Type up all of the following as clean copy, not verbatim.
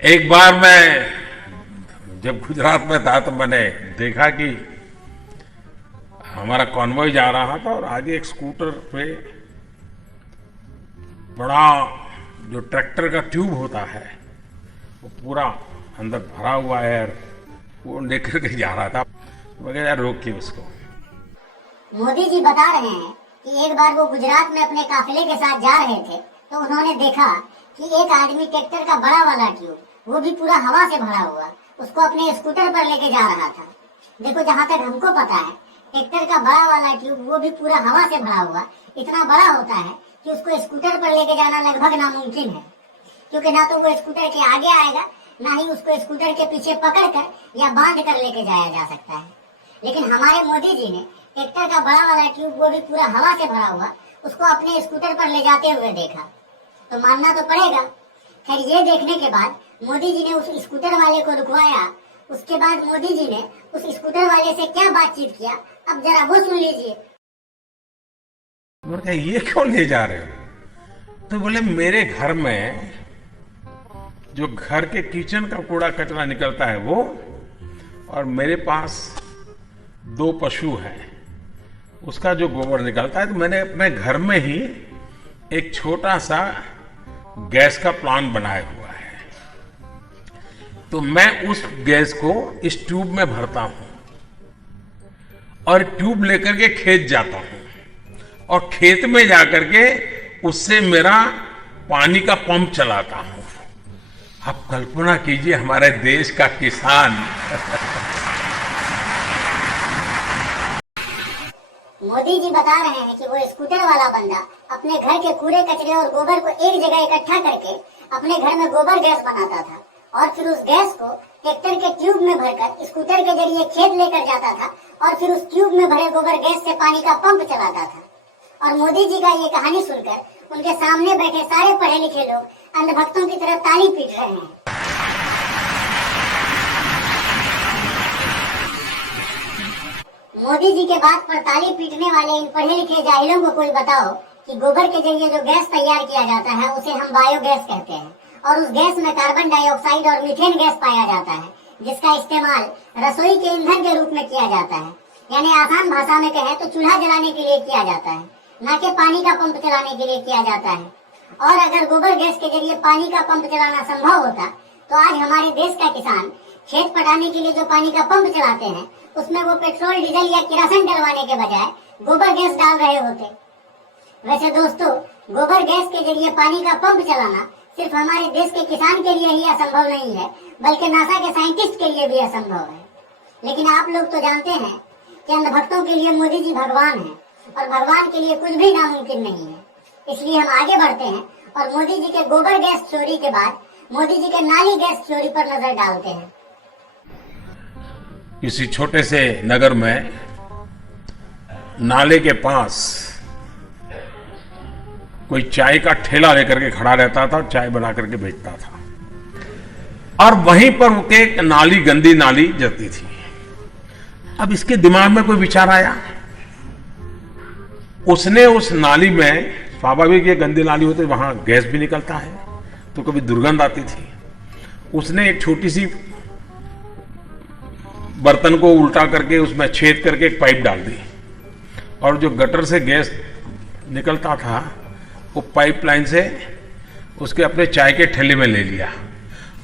एक बार मैं जब गुजरात में था तो मैंने देखा कि हमारा कॉन्वॉय जा रहा था और आगे एक स्कूटर पे बड़ा जो ट्रैक्टर का ट्यूब होता है वो पूरा अंदर भरा हुआ है, वो लेकर के जा रहा था। मैं कहा यार रोकिए उसको। मोदी जी बता रहे हैं कि एक बार वो गुजरात में अपने काफिले के साथ जा रहे थे तो उन्होंने देखा कि एक आदमी ट्रैक्टर का बड़ा वाला ट्यूब, वो भी पूरा हवा से भरा हुआ, उसको अपने स्कूटर पर लेके जा रहा था। देखो, जहाँ तक हमको पता है ट्रैक्टर का बड़ा वाला ट्यूब वो भी पूरा हवा से भरा हुआ इतना बड़ा होता है कि उसको स्कूटर पर लेके जाना लगभग नामुमकिन है, क्योंकि ना तो वो स्कूटर के आगे आएगा, ना ही उसको स्कूटर के पीछे पकड़कर या बांध कर लेके जाया जा सकता है। लेकिन हमारे मोदी जी ने ट्रैक्टर का बड़ा वाला ट्यूब, वो भी पूरा हवा से भरा हुआ, उसको अपने स्कूटर पर ले जाते हुए देखा, तो मानना तो पड़ेगा। खैर, ये देखने के बाद मोदी जी ने उस स्कूटर वाले को रुकवाया। उसके बाद मोदी जी ने उस स्कूटर वाले से क्या बातचीत किया, अब जरा वो सुन लीजिए। मैंने कहा ये क्यों ले जा रहे हो? तो बोले मेरे घर में जो घर के किचन का कूड़ा कचरा निकलता है वो, और मेरे पास 2 पशु हैं, उसका जो गोबर निकलता है, तो मैंने अपने घर में ही एक छोटा सा गैस का प्लांट बनाया हुआ है। तो मैं उस गैस को इस ट्यूब में भरता हूं और ट्यूब लेकर के खेत जाता हूं और खेत में जाकर के उससे मेरा पानी का पंप चलाता हूं। आप कल्पना कीजिए हमारे देश का किसान मोदी जी बता रहे हैं कि वो स्कूटर वाला बंदा अपने घर के कूड़े कचरे और गोबर को एक जगह इकट्ठा करके अपने घर में गोबर गैस बनाता था और फिर उस गैस को ट्रैक्टर के ट्यूब में भरकर स्कूटर के जरिए खेत लेकर जाता था और फिर उस ट्यूब में भरे गोबर गैस से पानी का पंप चलाता था। और मोदी जी का ये कहानी सुनकर उनके सामने बैठे सारे पढ़े लिखे लोग अंधभक्तों की तरह ताली पीट रहे हैं। मोदी जी के बात पर ताली पीटने वाले इन पढ़े लिखे जाहिलों को कोई बताओ कि गोबर के जरिए जो गैस तैयार किया जाता है उसे हम बायोगैस कहते हैं, और उस गैस में कार्बन डाइऑक्साइड और मीथेन गैस पाया जाता है, जिसका इस्तेमाल रसोई के ईंधन के रूप में किया जाता है। यानी आसान भाषा में कहें तो चूल्हा जलाने के लिए किया जाता है, न कि पानी का पंप चलाने के लिए किया जाता है। और अगर गोबर गैस के जरिए पानी का पंप चलाना संभव होता तो आज हमारे देश का किसान खेत पटाने के लिए जो पानी का पंप चलाते हैं उसमें वो पेट्रोल, डीजल या किरासन डलवाने के बजाय गोबर गैस डाल रहे होते। वैसे दोस्तों, गोबर गैस के जरिए पानी का पंप चलाना सिर्फ हमारे देश के किसान के लिए ही असंभव नहीं है, बल्कि नासा के साइंटिस्ट के लिए भी असंभव है। लेकिन आप लोग तो जानते हैं कि अंधभक्तों के लिए मोदी जी भगवान हैं और भगवान के लिए कुछ भी नामुमकिन नहीं है। इसलिए हम आगे बढ़ते हैं और मोदी जी के गोबर गैस चोरी के बाद मोदी जी के नाली गैस चोरी पर नजर डालते हैं। किसी छोटे से नगर में नाले के पास कोई चाय का ठेला लेकर के खड़ा रहता था और चाय बना करके बेचता था, और वहीं पर एक नाली, गंदी नाली जाती थी। अब इसके दिमाग में कोई विचार आया, उसने उस नाली में, स्वाभाविक ये गंदी नाली होती, वहां गैस भी निकलता है तो कभी दुर्गंध आती थी, उसने एक छोटी सी बर्तन को उल्टा करके उसमें छेद करके एक पाइप डाल दी, और जो गटर से गैस निकलता था वो पाइपलाइन से उसके अपने चाय के ठेले में ले लिया,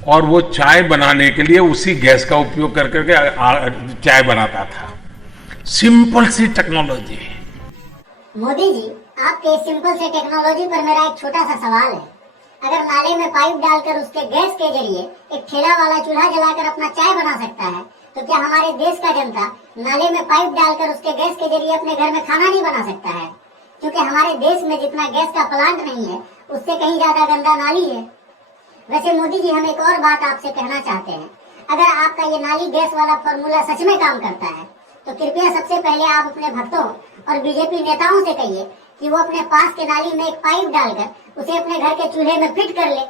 और वो चाय बनाने के लिए उसी गैस का उपयोग कर करके चाय बनाता था। सिंपल सी टेक्नोलॉजी। मोदी जी, आपके सिंपल से टेक्नोलॉजी पर मेरा एक छोटा सा सवाल है। अगर नाले में पाइप डालकर उसके गैस के जरिए एक ठेला वाला चूल्हा जलाकर अपना चाय बना सकता है, तो क्या हमारे देश का जनता नाले में पाइप डालकर उसके गैस के जरिए अपने घर में खाना नहीं बना सकता है? क्योंकि हमारे देश में जितना गैस का प्लांट नहीं है, उससे कहीं ज्यादा गंदा नाली है। वैसे मोदी जी, हम एक और बात आपसे कहना चाहते हैं। अगर आपका ये नाली गैस वाला फॉर्मूला सच में काम करता है तो कृपया सबसे पहले आप अपने भक्तों और बीजेपी नेताओं से कहिए कि वो अपने पास के नाली में एक पाइप डालकर उसे अपने घर के चूल्हे में फिट कर ले,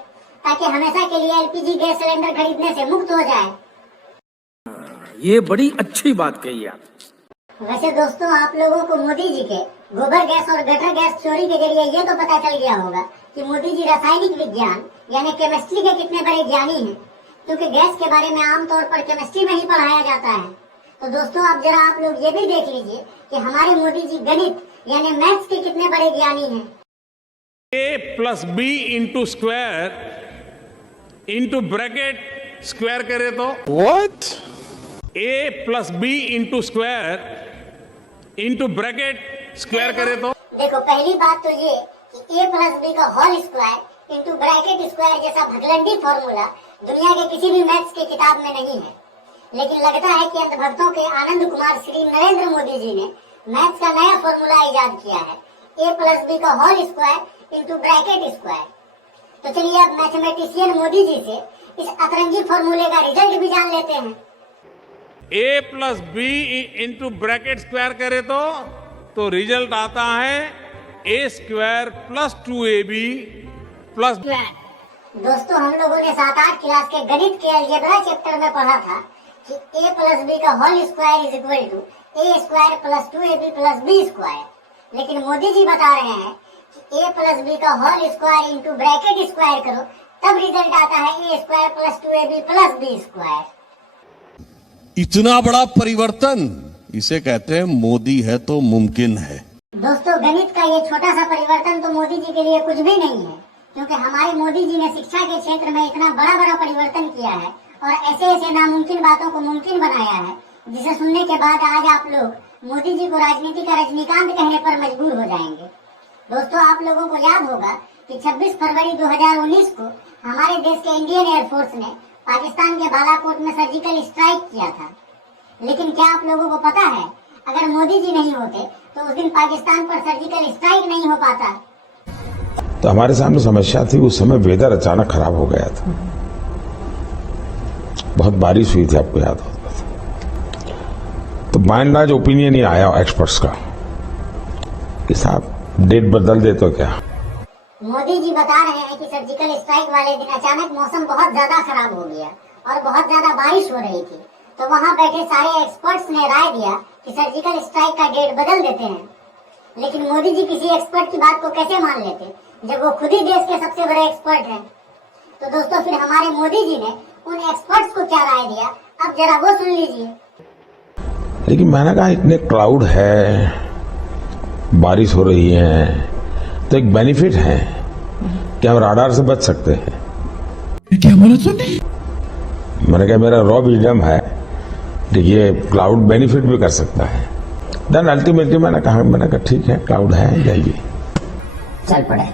ताकि हमेशा के लिए एलपीजी गैस सिलेंडर खरीदने से मुक्त हो जाए। ये बड़ी अच्छी बात कही आप। वैसे दोस्तों, आप लोगों को मोदी जी के गोबर गैस और गटर गैस चोरी के जरिए ये तो पता चल गया होगा कि मोदी जी रासायनिक विज्ञान यानी केमिस्ट्री के कितने बड़े ज्ञानी हैं। क्योंकि गैस के बारे में आमतौर पर केमिस्ट्री में ही पढ़ाया जाता है। तो दोस्तों अब जरा आप लोग ये भी देख लीजिए कि हमारे मोदी जी गणित यानी मैथ्स के कितने बड़े ज्ञानी हैं। a plus B into square into bracket square करे तो What? a plus B into square into bracket square करे तो देखो पहली बात तो ये कि a प्लस बी का whole square into bracket square जैसा भगलंडी फॉर्मूला दुनिया के किसी भी मैथ्स की किताब में नहीं है। लेकिन लगता है कि अंधभक्तों के आनंद कुमार श्री नरेंद्र मोदी जी ने मैथ्स का नया फॉर्मूला इजाद किया है, a प्लस बी का whole square into bracket square. तो चलिए अब मैथमेटिशियन मोदी जी से इस अतरंगी फॉर्मूले का रिजल्ट भी जान लेते हैं। a plus B into bracket square करे तो रिजल्ट आता है a square plus 2ab plus. दोस्तों हम लोगों ने 7-8 क्लास के गणित के अलजेब्रा चैप्टर में पढ़ा था कि a प्लस बी का whole square is equal to a square plus 2ab plus b square. लेकिन मोदी जी बता रहे हैं कि a प्लस बी का whole square into bracket square करो तब रिजल्ट आता है a square plus 2ab plus b square. इतना बड़ा परिवर्तन, इसे कहते हैं मोदी है तो मुमकिन है। दोस्तों गणित का ये छोटा सा परिवर्तन तो मोदी जी के लिए कुछ भी नहीं है, क्योंकि हमारे मोदी जी ने शिक्षा के क्षेत्र में इतना बड़ा बड़ा परिवर्तन किया है और ऐसे ऐसे नामुमकिन बातों को मुमकिन बनाया है, जिसे सुनने के बाद आज आप लोग मोदी जी को राजनीति का रजनीकांत कहने पर मजबूर हो जाएंगे। दोस्तों आप लोगों को याद होगा कि 26 फरवरी 2019 को हमारे देश के इंडियन एयरफोर्स ने पाकिस्तान के बालाकोट में सर्जिकल स्ट्राइक किया था। लेकिन क्या आप लोगों को पता है अगर मोदी जी नहीं होते तो उस दिन पाकिस्तान पर सर्जिकल स्ट्राइक नहीं हो पाता। तो हमारे सामने समस्या थी, उस समय वेदर अचानक खराब हो गया था, बहुत बारिश हुई थी, आपको याद होगा। तो बाय एंड लार्ज ओपिनियन ही आया एक्सपर्ट्स का कि साहब डेट बदल दे तो क्या। मोदी जी बता रहे हैं कि सर्जिकल स्ट्राइक वाले दिन अचानक मौसम बहुत ज्यादा खराब हो गया और बहुत ज्यादा बारिश हो रही थी, तो वहां बैठे सारे एक्सपर्ट्स ने राय दिया कि सर्जिकल स्ट्राइक का डेट बदल देते हैं। लेकिन मोदी जी किसी एक्सपर्ट की बात को कैसे मान लेते जब वो खुद ही देश के सबसे बड़े एक्सपर्ट हैं। तो दोस्तों फिर हमारे मोदी जी ने उन एक्सपर्ट्स को क्या राय दिया, अब जरा वो सुन लीजिए। लेकिन मैंने कहा इतने क्लाउड है, बारिश हो रही है, तो एक बेनिफिट है कि हम राडार से बच सकते हैं। क्या बोला तूने? मैंने कहा मेरा रॉ विजडम है कि ये क्लाउड बेनिफिट भी कर सकता है। देन अल्टीमेटली मैंने कहा ठीक है, क्लाउड है, जाइए चल पड़े।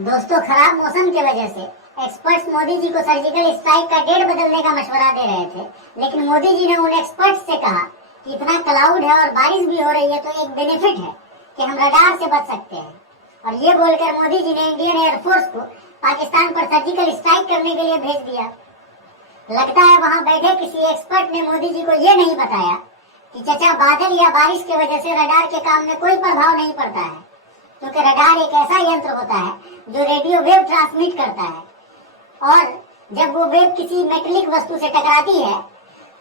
दोस्तों खराब मौसम की वजह से एक्सपर्ट्स मोदी जी को सर्जिकल स्ट्राइक का डेट बदलने का मशवरा दे रहे थे, लेकिन मोदी जी ने उन एक्सपर्ट्स से कहा कि इतना क्लाउड है और बारिश भी हो रही है तो एक बेनिफिट है कि हम रडार से बच सकते हैं। और ये बोलकर मोदी जी ने इंडियन एयरफोर्स को पाकिस्तान पर सर्जिकल स्ट्राइक करने के लिए भेज दिया। लगता है वहां बैठे किसी एक्सपर्ट ने मोदी जी को ये नहीं बताया कि चचा बादल या बारिश की वजह से रडार के काम में कोई प्रभाव नहीं पड़ता है, क्योंकि रडार एक ऐसा यंत्र होता है जो रेडियो वेव ट्रांसमिट करता है और जब वो वेव किसी मेटेलिक वस्तु से टकराती है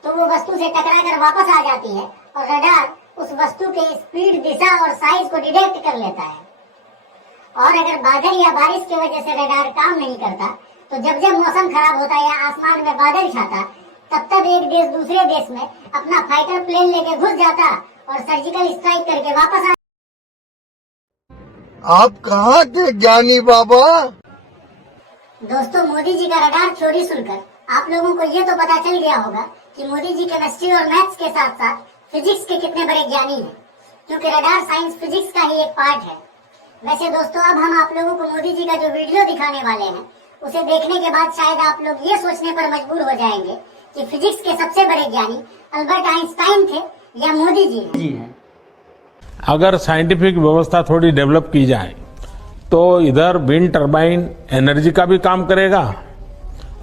तो वो वस्तु से टकराकर वापस आ जाती है और रडार उस वस्तु के स्पीड, दिशा और साइज को डिटेक्ट कर लेता है। और अगर बादल या बारिश की वजह से रडार काम नहीं करता तो जब जब मौसम खराब होता या आसमान में बादल छाता तब तब एक देश दूसरे देश में अपना फाइटर प्लेन लेके घुस जाता और सर्जिकल स्ट्राइक करके वापस आ। आप कहाँ के ज्ञानी बाबा? दोस्तों मोदी जी का रडार थ्योरी सुनकर आप लोगों को ये तो पता चल गया होगा कि मोदी जी केमिस्ट्री और मैथ्स के साथ साथ फिजिक्स के कितने बड़े ज्ञानी हैं, क्योंकि रडार साइंस फिजिक्स का ही एक पार्ट है। वैसे दोस्तों अब हम आप लोगों को मोदी जी का जो वीडियो दिखाने वाले हैं उसे देखने के बाद शायद आप लोग ये सोचने पर मजबूर हो जाएंगे कि फिजिक्स के सबसे बड़े ज्ञानी अल्बर्ट आइंस्टाइन थे या मोदी जी हैं। अगर साइंटिफिक व्यवस्था थोड़ी डेवलप की जाए तो इधर विंड टर्बाइन एनर्जी का भी काम करेगा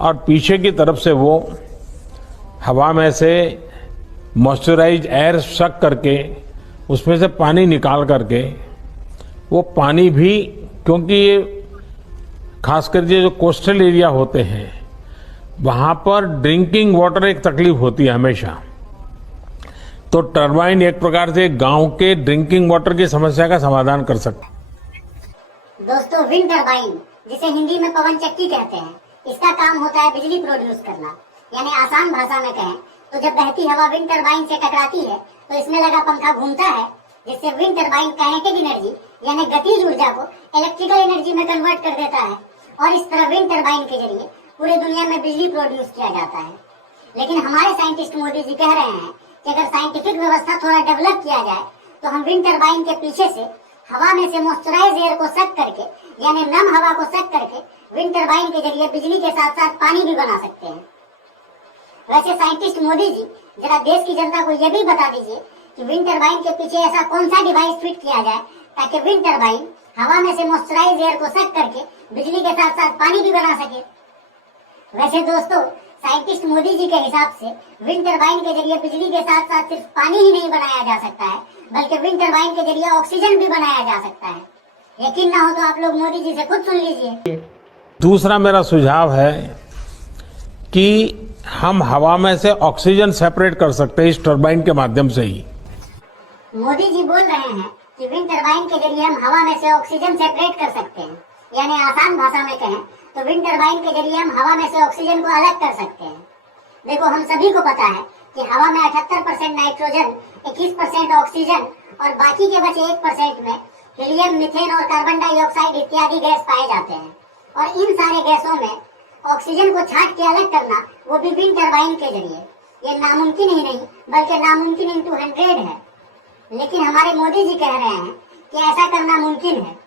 और पीछे की तरफ से वो हवा में से मॉइस्चराइज एयर सक करके उसमें से पानी निकाल करके वो पानी भी, क्योंकि ये खासकर ये जो कोस्टल एरिया होते हैं वहां पर ड्रिंकिंग वाटर एक तकलीफ होती है हमेशा, तो टरबाइन एक प्रकार से गांव के ड्रिंकिंग वाटर की समस्या का समाधान कर सकता है। दोस्तों विंड टर्बाइन जिसे हिंदी में पवन चक्की कहते हैं, इसका काम होता है बिजली प्रोड्यूस करना। यानी आसान भाषा में कहें तो जब बहती हवा विंड टरबाइन से टकराती है तो इसमें लगा पंखा घूमता है, जिससे विंड टरबाइन काइनेटिक एनर्जी यानी गतिज ऊर्जा को इलेक्ट्रिकल एनर्जी में कन्वर्ट कर देता है और इस तरह विंड टरबाइन के जरिए पूरे दुनिया में बिजली प्रोड्यूस किया जाता है। लेकिन हमारे साइंटिस्ट मोदी जी कह रहे हैं कि अगर साइंटिफिक व्यवस्था थोड़ा डेवलप किया जाए तो हम विंड टरबाइन के पीछे से हवा में से मॉइस्चराइज एयर को सक करके यानी नम हवा को सक करके विंड टरबाइन के जरिए बिजली के साथ साथ पानी भी बना सकते हैं। वैसे साइंटिस्ट मोदी जी जरा देश की जनता को यह भी बता दीजिए कि विंड टरबाइन के पीछे ऐसा कौन सा डिवाइस फिट किया जाए ताकि विंड टरबाइन हवा में से मॉइस्चराइज एयर को सक करके बिजली के साथ साथ पानी भी बना सके। वैसे दोस्तों, साइंटिस्ट मोदी जी के हिसाब से विंड टरबाइन के जरिए बिजली के साथ साथ सिर्फ पानी ही नहीं बनाया जा सकता है बल्कि विंड टरबाइन के जरिए ऑक्सीजन भी बनाया जा सकता है। यकीन ना हो तो आप लोग मोदी जी से खुद सुन लीजिए। दूसरा मेरा सुझाव है कि हम हवा में से ऑक्सीजन सेपरेट कर सकते हैं इस टरबाइन के माध्यम से ही। मोदी जी बोल रहे हैं कि विंड टरबाइन के जरिए हम हवा में से ऑक्सीजन सेपरेट कर सकते हैं, यानी आसान भाषा में कहें तो विंड टरबाइन के जरिए हम हवा में से ऑक्सीजन को अलग कर सकते हैं। देखो, हम सभी को पता है कि हवा में 78% नाइट्रोजन, 21% ऑक्सीजन और बाकी के बचे 1% में हीलियम, मीथेन और कार्बन डाइऑक्साइड इत्यादि गैस पाए जाते हैं। और इन सारे गैसों में ऑक्सीजन को छांट के अलग करना, वो भी विंड टरबाइन के जरिए, ये नामुमकिन ही नहीं बल्कि नामुमकिन इंटू 100 है। लेकिन हमारे मोदी जी कह रहे हैं कि ऐसा करना मुमकिन है।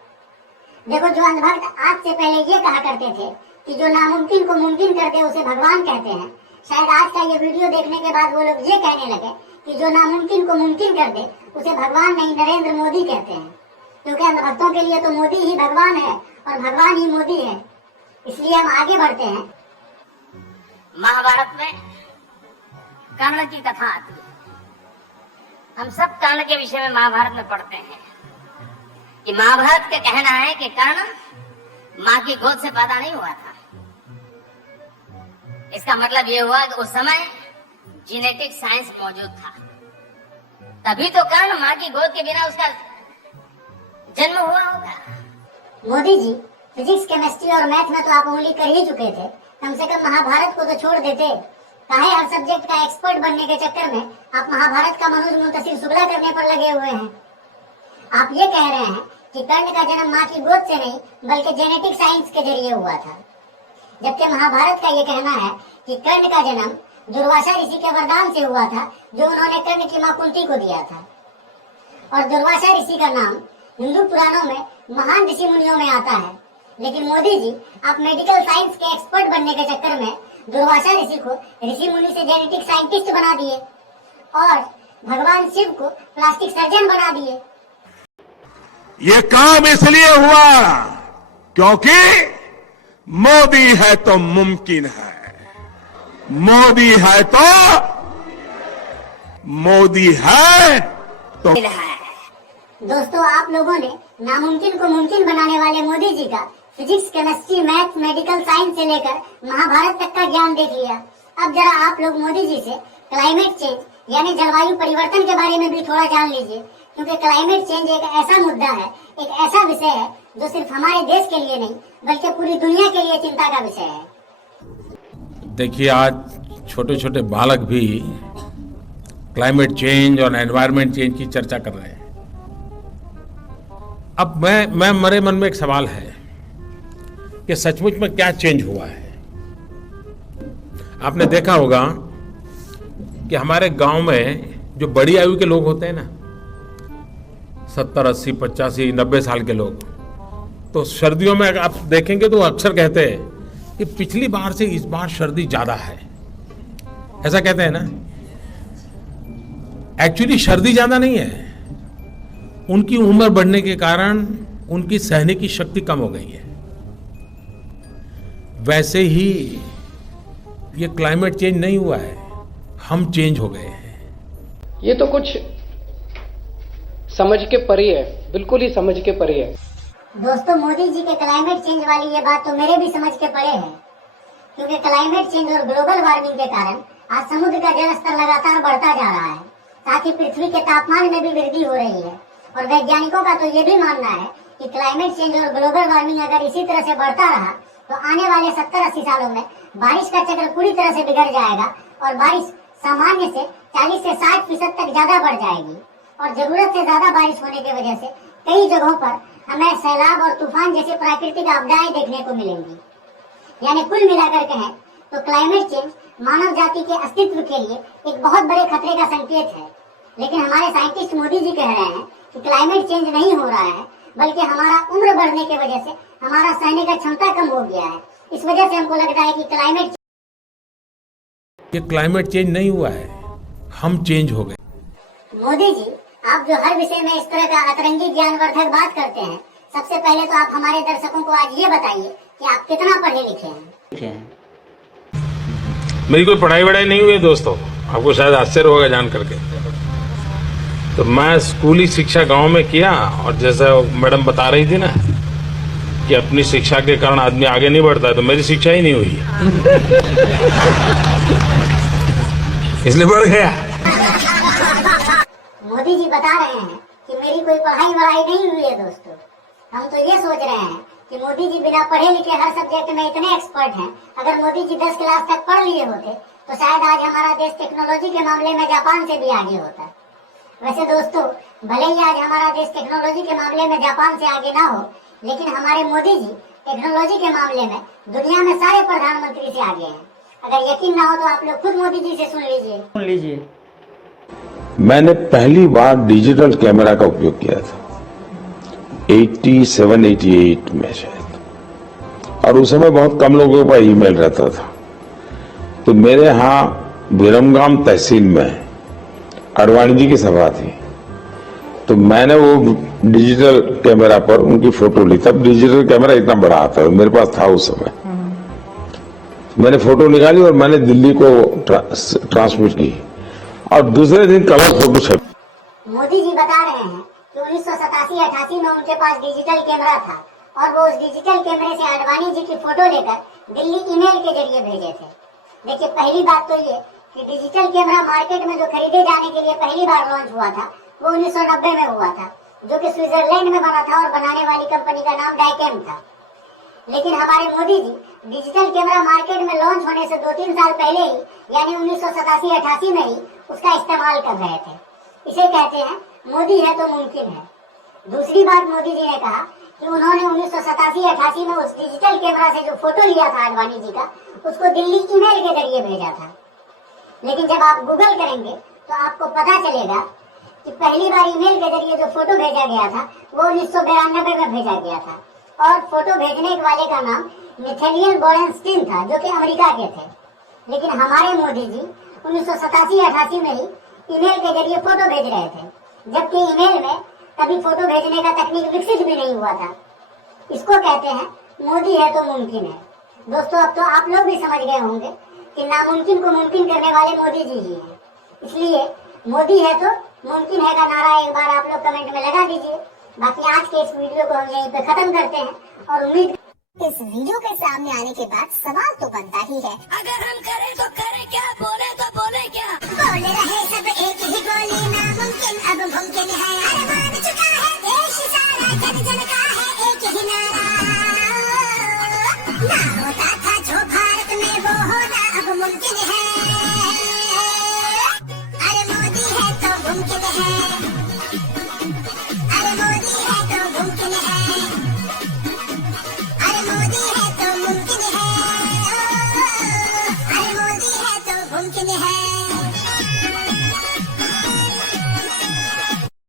देखो, जो अंधभक्त आज से पहले ये कहा करते थे कि जो नामुमकिन को मुमकिन कर दे उसे भगवान कहते हैं, शायद आज का ये वीडियो देखने के बाद वो लोग ये कहने लगे कि जो नामुमकिन को मुमकिन कर दे उसे भगवान नहीं नरेंद्र मोदी कहते हैं, क्योंकि अंधभक्तों के लिए तो मोदी ही भगवान है और भगवान ही मोदी है। इसलिए हम आगे बढ़ते हैं। महाभारत में कर्ण की कथा आती है। हम सब कर्ण के विषय में महाभारत में पढ़ते हैं कि महाभारत का कहना है कि कर्ण मां की गोद से पैदा नहीं हुआ था। इसका मतलब ये हुआ कि उस समय जेनेटिक साइंस मौजूद था, तभी तो कर्ण मां की गोद के बिना उसका जन्म हुआ होगा। मोदी जी, फिजिक्स, केमिस्ट्री और मैथ में तो आप उंगली कर ही चुके थे, कम से कम महाभारत को तो छोड़ देते। काहे हर सब्जेक्ट का एक्सपर्ट बनने के चक्कर में आप महाभारत का मनोज मुंतशिर शुक्ला करने पर लगे हुए हैं। आप ये कह रहे हैं कि कर्ण का जन्म मां की गोद से नहीं बल्कि जेनेटिक साइंस के जरिए हुआ था, जबकि महाभारत का ये कहना है कि कर्ण का जन्म दुर्वासा ऋषि के वरदान से हुआ था, जो उन्होंने कर्ण की मां कुंती को दिया था। और दुर्वासा ऋषि का नाम हिंदू पुराणों में महान ऋषि मुनियों में आता है। लेकिन मोदी जी, आप मेडिकल साइंस के एक्सपर्ट बनने के चक्कर में दुर्वासा ऋषि को ऋषि मुनि से जेनेटिक साइंटिस्ट बना दिए और भगवान शिव को प्लास्टिक सर्जन बना दिए। ये काम इसलिए हुआ क्योंकि मोदी है तो मुमकिन है, मोदी है तो दोस्तों, आप लोगों ने नामुमकिन को मुमकिन बनाने वाले मोदी जी का physics, chemistry, math, medical science से लेकर महाभारत तक का ज्ञान देख लिया। अब जरा आप लोग मोदी जी से क्लाइमेट चेंज यानी जलवायु परिवर्तन के बारे में भी थोड़ा जान लीजिए, क्योंकि क्लाइमेट चेंज एक ऐसा मुद्दा है, एक ऐसा विषय है जो सिर्फ हमारे देश के लिए नहीं बल्कि पूरी दुनिया के लिए चिंता का विषय है। देखिए, आज छोटे छोटे बालक भी क्लाइमेट चेंज और एनवायरनमेंट चेंज की चर्चा कर रहे हैं। अब मेरे मन में एक सवाल है कि सचमुच में क्या चेंज हुआ है। आपने देखा होगा कि हमारे गांव में जो बड़ी आयु के लोग होते हैं ना, 70, 80, 85, 90 साल के लोग, तो सर्दियों में आप देखेंगे तो अक्सर कहते हैं कि पिछली बार से इस बार सर्दी ज्यादा है, ऐसा कहते हैं ना। एक्चुअली सर्दी ज्यादा नहीं है, उनकी उम्र बढ़ने के कारण उनकी सहने की शक्ति कम हो गई है। वैसे ही ये क्लाइमेट चेंज नहीं हुआ है, हम चेंज हो गए हैं। ये तो कुछ समझ के परे है, बिल्कुल ही समझ के परे है। दोस्तों, मोदी जी के क्लाइमेट चेंज वाली ये बात तो मेरे भी समझ के परे है, क्योंकि क्लाइमेट चेंज और ग्लोबल वार्मिंग के कारण आज समुद्र का जल स्तर लगातार बढ़ता जा रहा है, साथ ही पृथ्वी के तापमान में भी वृद्धि हो रही है। और वैज्ञानिकों का तो ये भी मानना है कि क्लाइमेट चेंज और ग्लोबल वार्मिंग अगर इसी तरह से बढ़ता रहा तो आने वाले 70-80 सालों में बारिश का चक्र पूरी तरह से बिगड़ जाएगा और बारिश सामान्य से 40 से 60% तक ज्यादा बढ़ जाएगी। और जरूरत से ज्यादा बारिश होने की वजह से कई जगहों पर हमें सैलाब और तूफान जैसी प्राकृतिक आपदाएं देखने को मिलेंगी। यानी कुल मिलाकर कहें तो क्लाइमेट चेंज मानव जाति के अस्तित्व के लिए एक बहुत बड़े खतरे का संकेत है। लेकिन हमारे साइंटिस्ट मोदी जी कह रहे हैं कि क्लाइमेट चेंज नहीं हो रहा है, बल्कि हमारा उम्र बढ़ने की वजह से हमारा सहने का क्षमता कम हो गया है। इस वजह से हमको लगता है कि क्लाइमेट चेंज नहीं हुआ है, हम चेंज हो गए। मोदी जी, आप जो हर विषय में इस तरह का अतरंगी ज्ञानवर्धक बात करते हैं, सबसे पहले तो आप हमारे दर्शकों को आज ये बताइए कि आप कितना पढ़े लिखे हैं। मेरी कोई पढ़ाई वढ़ाई नहीं हुई दोस्तों, आपको शायद आश्चर्य होगा जान करके। तो मैं स्कूली शिक्षा गांव में किया, और जैसा मैडम बता रही थी ना कि अपनी शिक्षा के कारण आदमी आगे नहीं बढ़ता है, तो मेरी शिक्षा ही नहीं हुई इसलिए बढ़ गया। मोदी जी बता रहे हैं कि मेरी कोई पढ़ाई वढ़ाई नहीं हुई है दोस्तों। हम तो ये सोच रहे हैं कि मोदी जी बिना पढ़े लिखे हर सब्जेक्ट में इतने एक्सपर्ट हैं। अगर मोदी जी 10 क्लास तक पढ़ लिए होते तो शायद आज हमारा देश टेक्नोलॉजी के मामले में जापान से भी आगे होता। वैसे दोस्तों, भले ही आज हमारा देश टेक्नोलॉजी के मामले में जापान से आगे ना हो, लेकिन हमारे मोदी जी टेक्नोलॉजी के मामले में दुनिया में सारे प्रधानमंत्री से आगे हैं। अगर यकीन ना हो तो आप लोग खुद मोदी जी से सुन लीजिए। मैंने पहली बार डिजिटल कैमरा का उपयोग किया था 87-88 में शायद, और उस समय बहुत कम लोगों का ईमेल रहता था। तो मेरे यहाँ विरमगाम तहसील में अडवाणी जी की सभा थी, तो मैंने वो डिजिटल कैमरा पर उनकी फोटो ली। तब डिजिटल कैमरा इतना बड़ा आता था, मेरे पास था उस समय। मैंने फोटो निकाली और मैंने दिल्ली को ट्रांसमिट की, और दूसरे दिन कलर फोटो छपी। मोदी जी बता रहे हैं कि 1987-88 में उनके पास डिजिटल कैमरा था, और वो उस डिजिटल कैमरे से अडवाणी जी की फोटो लेकर दिल्ली ईमेल के जरिए भेजे थे। देखिए, पहली बात तो ये कि डिजिटल कैमरा मार्केट में जो खरीदे जाने के लिए पहली बार लॉन्च हुआ था वो 1990 में हुआ था, जो कि स्विट्जरलैंड में बना था, और बनाने वाली कंपनी का नाम डाइकेम था। लेकिन हमारे Modi ji digital camera market में लॉन्च होने से 2-3 साल पहले ही, यानी 1987-88 में ही उसका इस्तेमाल कर रहे थे। इसे कहते हैं मोदी है तो मुमकिन है। दूसरी बात मोदी जी ने कहा कि उन्होंने 1987-88 में उस डिजिटल कैमरा से जो फोटो लिया था अडवाणी जी का, उसको दिल्ली ईमेल के जरिए भेजा था। लेकिन जब आप गूगल करेंगे तो आपको पता चलेगा कि पहली बार ईमेल के जरिए जो फोटो भेजा गया था वो 1992 में भेजा गया था, और फोटो भेजने वाले का नाम नेथानियल बोरेनस्टीन था, जो कि अमेरिका के थे। लेकिन हमारे मोदी जी 1987-88 में ही ईमेल के जरिए फोटो भेज रहे थे, जबकि ईमेल में कभी फोटो भेजने का तकनीक विकसित भी नहीं हुआ था। इसको कहते हैं मोदी है तो मुमकिन है। दोस्तों, अब तो आप लोग भी समझ गए होंगे कि नामुमकिन को मुमकिन करने वाले मोदी जी ही हैं। इसलिए मोदी है तो मुमकिन है का नारा एक बार आप लोग कमेंट में लगा दीजिए। बाकी आज के इस वीडियो को हम यहीं पे खत्म करते हैं, और उम्मीद इस वीडियो के सामने आने के बाद सवाल तो बनता ही है, अगर हम करें तो करें क्या, बोले तो बोले क्या। बोल रहे सब एक ही बोली, नामुमकिन अब मुमकिन है। अरे मान चुका है देश सारा, जन जन का है एक ही नारा। ना होता था जो भारत में वो होना अब मुमकिन है। अरे मोदी है तो मुमकिन है, अरे मोदी है तो मुमकिन है, अरे मोदी है तो मुमकिन है, अरे मोदी है तो मुमकिन है।